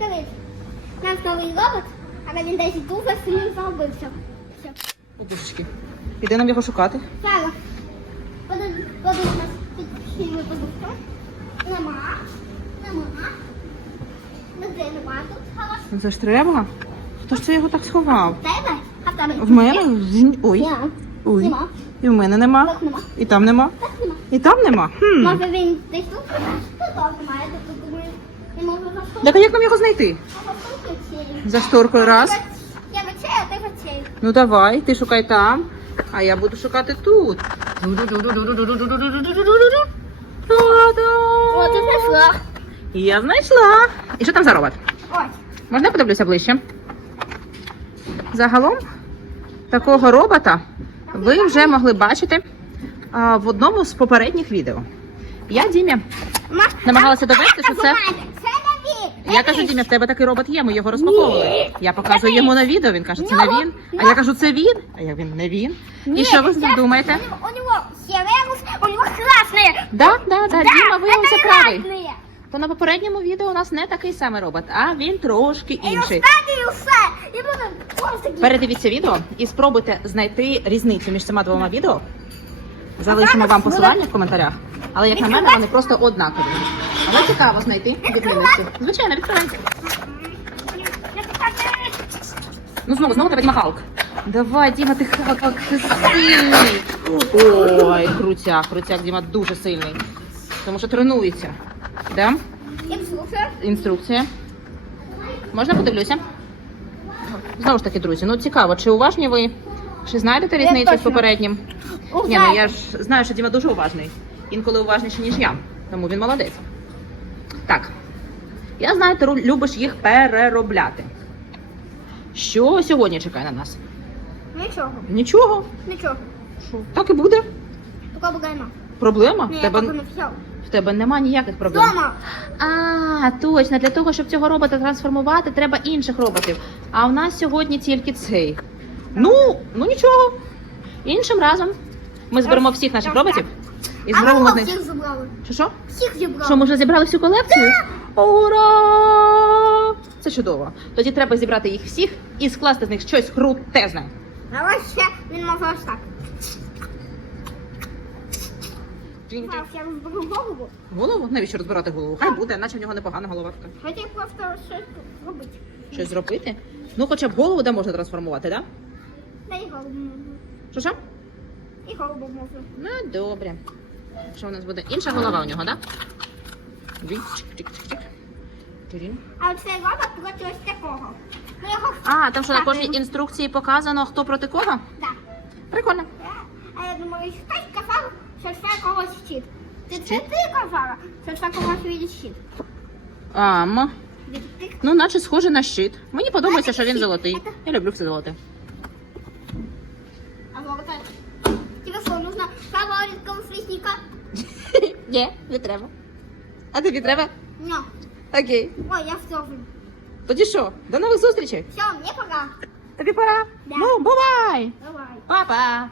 У нас новий робот, але він десь дуже сильно загубився. Все. Подушечки. Іде нам його шукати. Зараз. Тут фільми подушка. Нема. Нема. Ніде нема тут. Хорошо. Ну, Це ж треба. Хто ж це його так сховав? Тебе? А в тебе? В мене? Ой. Ой. Нема. І в мене нема. Так нема. І там нема. Так нема. І там нема. Хм. Може він десь тут? Тут теж має, тут думаю. Так а як нам його знайти? За шторкою раз. Я в а ти в. Ну давай, ти шукай там, а я буду шукати тут. Я знайшла. І що там за робот? Можна я подивлюся ближче? Загалом такого робота ви вже могли бачити в одному з попередніх відео. Я Дімі Ма- намагалася довести, що це. Це нові. Я кажу, Дімі, в тебе такий робот є, ми його розпаковували. Я показую йому на відео, він каже, це не він. А я кажу, це він. А я він не він. І що ви з ним думаєте? У него, у него северус, у него красные. Да, да, да, Діма виявився это правий. разные. То на попередньому відео у нас не такий самий робот, а він трошки Я інший. оставился. И буду просто Передивіться відео і спробуйте знайти різницю між цими двома відео. Залишимо вам посилання в коментарях. Але як на мене, вони просто однакові. Але цікаво знайти відмінності. Звичайно, відкривайте. Ну знову, знову тебе Халк. Давай, Діма, ти Халк, ти сильний. Ой, крутяк, крутяк, Діма дуже сильний. Тому що тренується. Да? Я слушаю. Інструкція. Можна подивлюся? Знову ж таки, друзі, ну цікаво, чи уважні ви? Чи знайдете Я різницю з попереднім? Ні, ну я ж знаю, що Діма дуже уважний. Інколи уважніший, ніж я. Тому він молодець. Так. Я знаю, ти любиш їх переробляти. Що сьогодні чекає на нас? Нічого, Нічого. нічого. Що? Так і буде. Тільки бугаємо. Проблема? Ні, В я тебе, поки не взяв. в тебе нема ніяких проблем. Дома. А, точно, для того, щоб цього робота трансформувати, треба інших роботів. А у нас сьогодні тільки цей. Ну, ну нічого. Іншим разом ми зберемо всіх наших роботів і А ми зробимо з них. всіх забрали. Що що? Всіх зібрали. Що, ми вже зібрали всю колекцію? Ура! Це чудово. Тоді треба зібрати їх всіх і скласти з них щось крутезне. А ось ще він може ось так. Я розберу голову. Голову? Навіщо розбирати голову? Хай буде, наче в нього непогана голова така. Хотів просто щось робити. Щось зробити? Ну, хоча б голову де можна трансформувати, так? Да? Та голову можу. Що що? І голову можу. Ну, добре. Що у нас буде? Інша голова у нього, так? Да? А оцей робот проти ось такого. Його А, там що на кожній інструкції показано, хто проти кого? Так. Прикольно. А я думаю, що хтось казав, що це когось щит. Ти це ти казала, що це когось від щит. Ам. Ну, наче схоже на щит. Мені подобається, що він золотий. Я люблю все золоте. Ні, не треба. А тобі треба? No. Окей. Ой, я все же. Тоді що? До нових зустрічей. Все, мне пора. Тобі пора. Да. Ну, бувай! Давай. Папа!